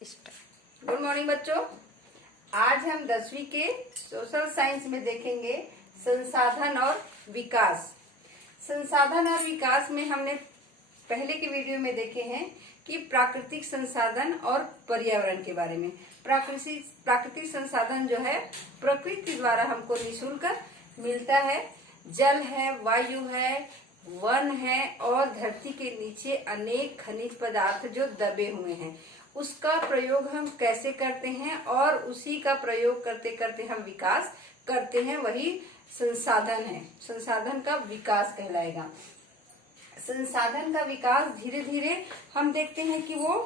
Good morning बच्चों। आज हम 10वीं के सोशल साइंस में देखेंगे संसाधन और विकास। संसाधन और विकास में हमने पहले के वीडियो में देखे हैं कि प्राकृतिक संसाधन और पर्यावरण के बारे में। प्राकृतिक संसाधन जो है प्रकृति द्वारा हमको निःशुल्क मिलता है। जल है, वायु है, वन है और धरती के नीचे अनेक खनिज पदार्थ जो दबे हुए हैं, उसका प्रयोग हम कैसे करते हैं और उसी का प्रयोग करते करते हम विकास करते हैं, वही संसाधन है। संसाधन का विकास कहलाएगा। संसाधन का विकास धीरे धीरे हम देखते हैं कि वो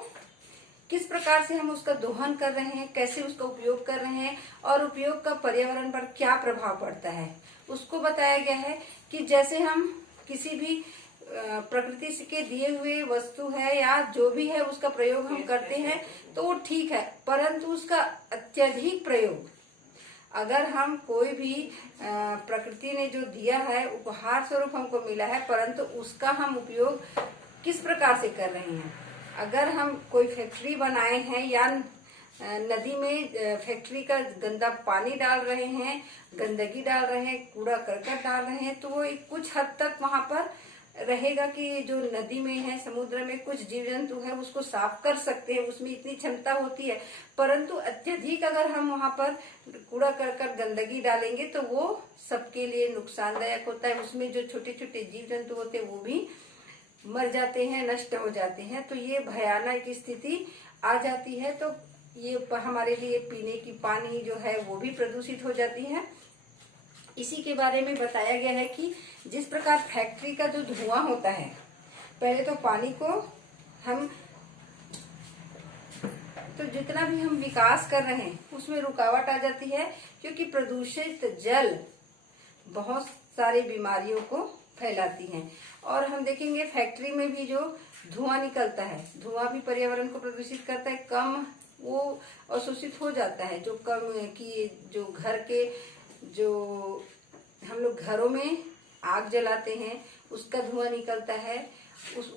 किस प्रकार से हम उसका दोहन कर रहे हैं, कैसे उसका उपयोग कर रहे हैं और उपयोग का पर्यावरण पर क्या प्रभाव पड़ता है, उसको बताया गया है। कि जैसे हम किसी भी प्रकृति के दिए हुए वस्तु है या जो भी है उसका प्रयोग हम करते हैं तो वो ठीक है, परंतु उसका अत्यधिक प्रयोग, अगर हम कोई भी प्रकृति ने जो दिया है उपहार स्वरूप हमको मिला है, परंतु उसका हम उपयोग किस प्रकार से कर रहे हैं। अगर हम कोई फैक्ट्री बनाए हैं या नदी में फैक्ट्री का गंदा पानी डाल रहे हैं, गंदगी डाल रहे हैं, कूड़ा करकट डाल रहे हैं, तो वो कुछ हद तक वहां पर रहेगा कि जो नदी में है, समुद्र में कुछ जीव जंतु है उसको साफ कर सकते हैं, उसमें इतनी क्षमता होती है। परंतु अत्यधिक अगर हम वहां पर कूड़ा करकट गंदगी डालेंगे तो वो सबके लिए नुकसानदायक होता है। उसमें जो छोटे छोटे जीव जंतु होते हैं वो भी मर जाते हैं, नष्ट हो जाते हैं। तो ये भयानक स्थिति आ जाती है। तो ये हमारे लिए पीने की पानी जो है वो भी प्रदूषित हो जाती है। इसी के बारे में बताया गया है कि जिस प्रकार फैक्ट्री का जो धुआं होता है, पहले तो पानी को हम तो जितना भी हम विकास कर रहे हैं उसमें रुकावट आ जाती है, क्योंकि प्रदूषित जल बहुत सारी बीमारियों को फैलाती हैं। और हम देखेंगे फैक्ट्री में भी जो धुआं निकलता है, धुआं भी पर्यावरण को प्रदूषित करता है। कम वो अवशोषित हो जाता है, जो कम की जो घर के जो हम लोग घरों में आग जलाते हैं उसका धुआं निकलता है,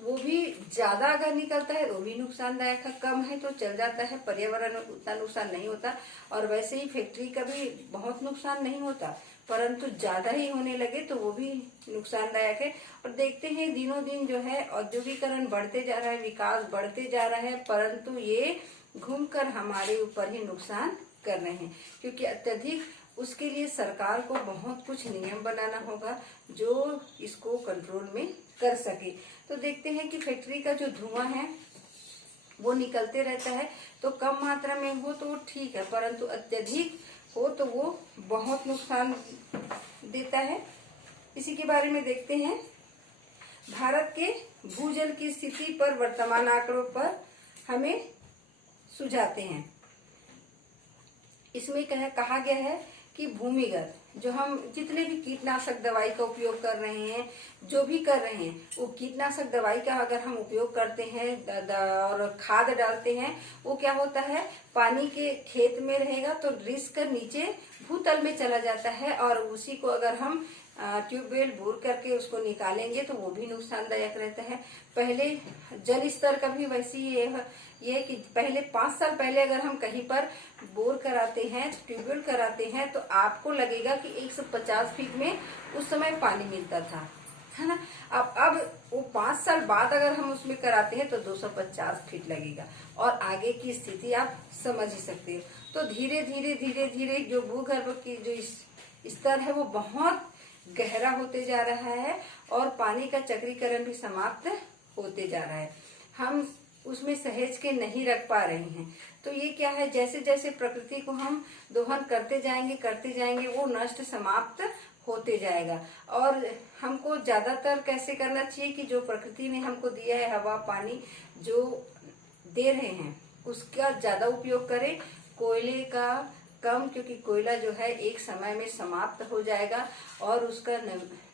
वो भी ज्यादा अगर निकलता है तो भी नुकसानदायक है। कम है तो चल जाता है, पर्यावरण में उतना नुकसान नहीं होता। और वैसे ही फैक्ट्री का भी बहुत नुकसान नहीं होता, परंतु ज्यादा ही होने लगे तो वो भी नुकसानदायक है। और देखते हैं दिनों दिन जो है औद्योगिकरण बढ़ते जा रहा है, विकास बढ़ते जा रहा है, परंतु ये घूमकर हमारे ऊपर ही नुकसान कर रहे हैं। क्योंकि अत्यधिक उसके लिए सरकार को बहुत कुछ नियम बनाना होगा जो इसको कंट्रोल में कर सके। तो देखते हैं कि फैक्ट्री का जो धुआं है वो निकलते रहता है, तो कम मात्रा में हो तो वो ठीक है, परंतु अत्यधिक हो तो वो बहुत नुकसान देता है। इसी के बारे में देखते हैं। भारत के भूजल की स्थिति पर वर्तमान आंकड़ों पर हमें सुझाते हैं। इसमें कहा गया है कि भूमिगत जो हम जितने भी कीटनाशक दवाई का उपयोग कर रहे हैं, जो भी कर रहे हैं, वो कीटनाशक दवाई का अगर हम उपयोग करते हैं और खाद डालते हैं, वो क्या होता है, पानी के खेत में रहेगा तो रिस कर नीचे भूतल में चला जाता है। और उसी को अगर हम ट्यूबवेल बोर करके उसको निकालेंगे तो वो भी नुकसानदायक रहता है। पहले जल स्तर का भी वैसे ये कि पहले 5 साल पहले अगर हम कहीं पर बोर कराते हैं, ट्यूबवेल कराते हैं, तो आपको लगेगा कि 150 फीट में उस समय पानी मिलता था, है ना। अब वो 5 साल बाद अगर हम उसमें कराते हैं तो 250 फीट लगेगा। और आगे की स्थिति आप समझ ही सकते हो। तो धीरे धीरे जो भूगर्भ की जो स्तर है वो बहुत गहरा होते जा रहा है और पानी का चक्रीकरण भी समाप्त होते जा रहा है। हम उसमें सहेज के नहीं रख पा रहे हैं। तो ये क्या है, जैसे जैसे प्रकृति को हम दोहन करते जाएंगे वो नष्ट समाप्त होते जाएगा। और हमको ज्यादातर कैसे करना चाहिए कि जो प्रकृति ने हमको दिया है, हवा पानी जो दे रहे हैं उसका ज्यादा उपयोग करें। कोयले का कम, क्योंकि कोयला जो है एक समय में समाप्त हो जाएगा और उसका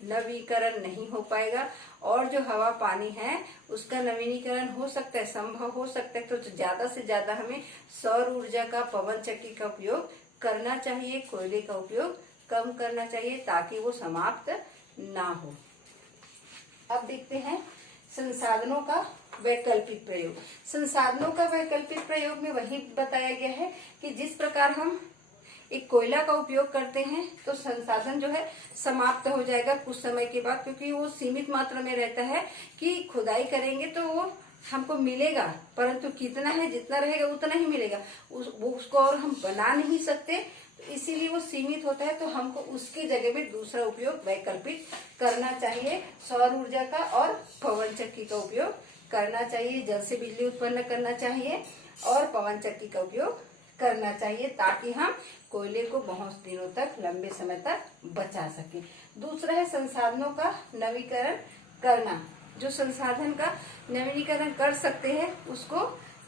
नवीकरण नहीं हो पाएगा। और जो हवा पानी है उसका नवीनीकरण हो सकता है, संभव हो सकता है। तो ज्यादा से ज्यादा हमें सौर ऊर्जा का, पवन चक्की का उपयोग करना चाहिए, कोयले का उपयोग कम करना चाहिए ताकि वो समाप्त ना हो। अब देखते हैं संसाधनों का वैकल्पिक प्रयोग। संसाधनों का वैकल्पिक प्रयोग में वही बताया गया है कि जिस प्रकार हम एक कोयला का उपयोग करते हैं तो संसाधन जो है समाप्त हो जाएगा कुछ समय के बाद, क्योंकि वो सीमित मात्रा में रहता है कि खुदाई करेंगे तो वो हमको मिलेगा, परंतु कितना है, जितना रहेगा उतना ही मिलेगा। उसको और हम बना नहीं सकते, तो इसीलिए वो सीमित होता है। तो हमको उसकी जगह में दूसरा उपयोग वैकल्पिक करना चाहिए। सौर ऊर्जा का और पवन चक्की का उपयोग करना चाहिए। जल से बिजली उत्पन्न करना चाहिए और पवन चक्की का उपयोग करना चाहिए, ताकि हम कोयले को बहुत दिनों तक, लंबे समय तक बचा सके। दूसरा है संसाधनों का नवीकरण करना। जो संसाधन का नवीनीकरण कर सकते हैं उसको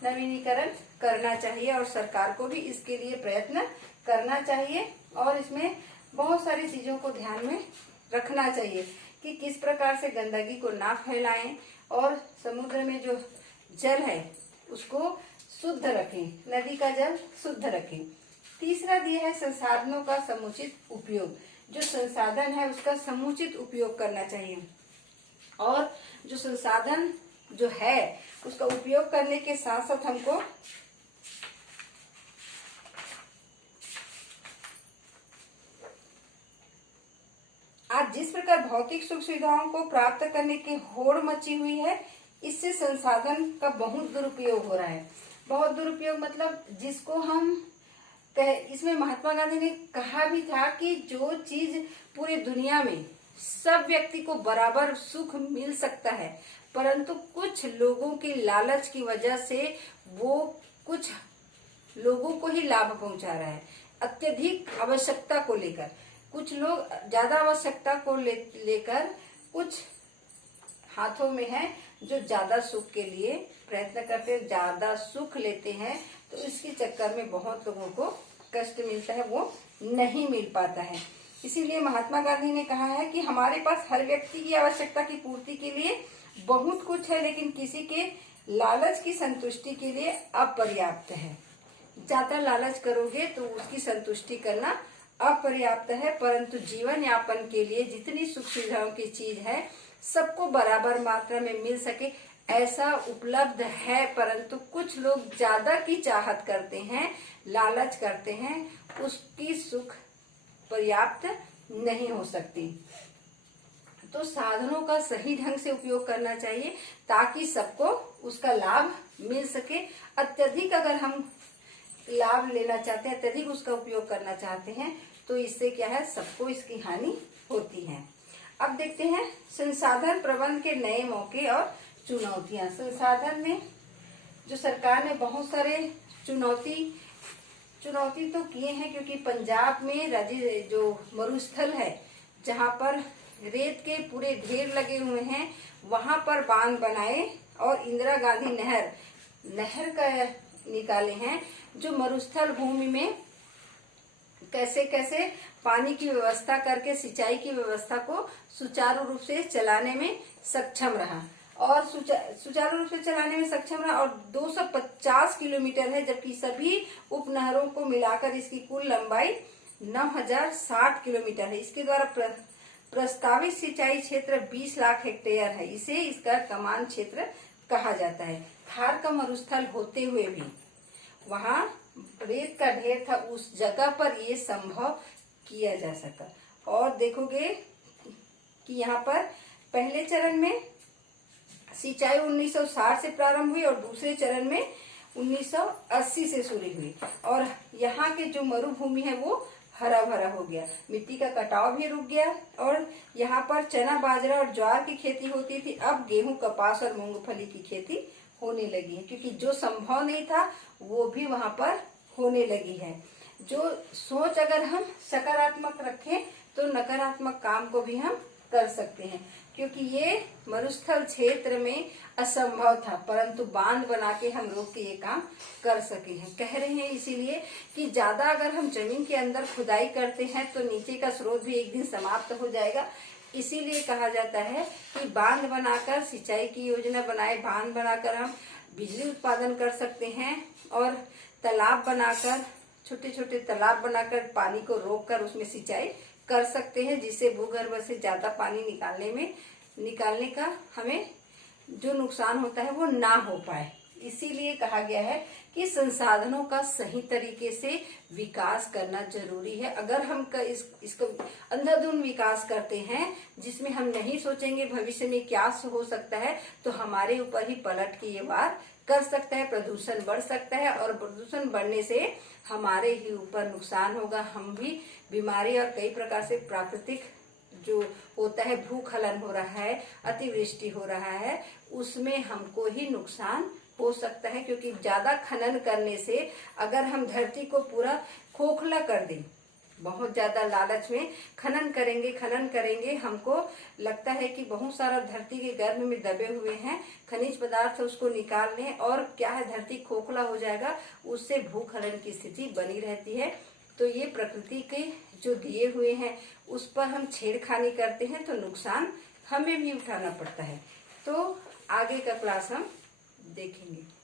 नवीनीकरण करना चाहिए और सरकार को भी इसके लिए प्रयत्न करना चाहिए। और इसमें बहुत सारी चीजों को ध्यान में रखना चाहिए कि किस प्रकार से गंदगी को ना फैलाएं और समुद्र में जो जल है उसको शुद्ध रखें, नदी का जल शुद्ध रखें। तीसरा दिया है संसाधनों का समुचित उपयोग। जो संसाधन है उसका समुचित उपयोग करना चाहिए और जो संसाधन जो है उसका उपयोग करने के साथ साथ हमको आज जिस प्रकार भौतिक सुख सुविधाओं को प्राप्त करने की होड़ मची हुई है, इससे संसाधन का बहुत दुरुपयोग हो रहा है। बहुत दुरुपयोग मतलब जिसको हम इसमें महात्मा गांधी ने कहा भी था कि जो चीज पूरी दुनिया में सब व्यक्ति को बराबर सुख मिल सकता है, परंतु कुछ लोगों की लालच की वजह से वो कुछ लोगों को ही लाभ पहुंचा रहा है। अत्यधिक आवश्यकता को लेकर कुछ लोग ज्यादा आवश्यकता को लेकर कुछ हाथों में है जो ज्यादा सुख के लिए प्रयत्न करते हैं, ज्यादा सुख लेते हैं, तो इसके चक्कर में बहुत लोगों को कष्ट मिलता है, वो नहीं मिल पाता है। इसीलिए महात्मा गांधी ने कहा है कि हमारे पास हर व्यक्ति की आवश्यकता की पूर्ति के लिए बहुत कुछ है, लेकिन किसी के लालच की संतुष्टि के लिए अपर्याप्त है। ज्यादा लालच करोगे तो उसकी संतुष्टि करना अपर्याप्त है, परंतु जीवन यापन के लिए जितनी सुख सुविधाओं की चीज है सबको बराबर मात्रा में मिल सके ऐसा उपलब्ध है, परंतु कुछ लोग ज्यादा की चाहत करते हैं, लालच करते हैं, उसकी सुख पर्याप्त नहीं हो सकती। तो साधनों का सही ढंग से उपयोग करना चाहिए ताकि सबको उसका लाभ मिल सके। अत्यधिक अगर हम लाभ लेना चाहते हैं, अत्यधिक उसका उपयोग करना चाहते हैं, तो इससे क्या है, सबको इसकी हानि होती है। अब देखते हैं संसाधन प्रबंध के नए मौके और चुनौतियां। संसाधन में जो सरकार ने बहुत सारे चुनौती तो किए हैं, क्योंकि पंजाब में राज्य जो मरुस्थल है जहां पर रेत के पूरे ढेर लगे हुए हैं, वहां पर बांध बनाए और इंदिरा गांधी नहर का निकाले हैं, जो मरुस्थल भूमि में कैसे कैसे पानी की व्यवस्था करके सिंचाई की व्यवस्था को सुचारू रूप से चलाने में सक्षम रहा और सुचारू रूप से चलाने में सक्षम रहा। और 250 किलोमीटर है, जबकि सभी उपनहरों को मिलाकर इसकी कुल लंबाई 9060 किलोमीटर है। इसके द्वारा प्रस्तावित सिंचाई क्षेत्र 20 लाख हेक्टेयर है। इसे इसका कमान क्षेत्र कहा जाता है। थार का मरुस्थल होते हुए भी वहां रेत का ढेर था, उस जगह पर ये संभव किया जा सका। और देखोगे कि यहाँ पर पहले चरण में सिंचाई 1960 से प्रारंभ हुई और दूसरे चरण में 1980 से शुरू हुई। और यहाँ के जो मरुभूमि है वो हरा भरा हो गया, मिट्टी का कटाव भी रुक गया और यहाँ पर चना, बाजरा और ज्वार की खेती होती थी। अब गेहूं, कपास और मूंगफली की खेती होने लगी है, क्योंकि जो संभव नहीं था वो भी वहां पर होने लगी है। जो सोच अगर हम सकारात्मक रखें तो नकारात्मक काम को भी हम कर सकते हैं, क्योंकि ये मरुस्थल क्षेत्र में असंभव था, परंतु बांध बना के हम रोक के ये काम कर सके हैं। कह रहे हैं इसीलिए कि ज्यादा अगर हम जमीन के अंदर खुदाई करते हैं तो नीचे का स्रोत भी एक दिन समाप्त हो जाएगा। इसीलिए कहा जाता है कि बांध बनाकर सिंचाई की योजना बनाए, बांध बनाकर हम बिजली उत्पादन कर सकते हैं और तालाब बनाकर, छोटे छोटे तालाब बनाकर पानी को रोककर उसमें सिंचाई कर सकते हैं, जिससे भूगर्भ से ज्यादा पानी निकालने का हमें जो नुकसान होता है वो ना हो पाए। इसीलिए कहा गया है कि संसाधनों का सही तरीके से विकास करना जरूरी है। अगर हम इसका अंधाधुंध विकास करते हैं जिसमें हम नहीं सोचेंगे भविष्य में क्या हो सकता है, तो हमारे ऊपर ही पलट के ये वार कर सकता है, प्रदूषण बढ़ सकता है और प्रदूषण बढ़ने से हमारे ही ऊपर नुकसान होगा। हम भी बीमारी और कई प्रकार से प्राकृतिक जो होता है, भूस्खलन हो रहा है, अतिवृष्टि हो रहा है, उसमें हमको ही नुकसान हो सकता है। क्योंकि ज्यादा खनन करने से अगर हम धरती को पूरा खोखला कर दें, बहुत ज्यादा लालच में खनन करेंगे, हमको लगता है कि बहुत सारा धरती के गर्भ में दबे हुए हैं खनिज पदार्थ, उसको निकाल लें और क्या है, धरती खोखला हो जाएगा, उससे भूस्खलन की स्थिति बनी रहती है। तो ये प्रकृति के जो दिए हुए हैं उस पर हम छेड़खानी करते हैं तो नुकसान हमें भी उठाना पड़ता है। तो आगे का क्लास हम देखेंगे।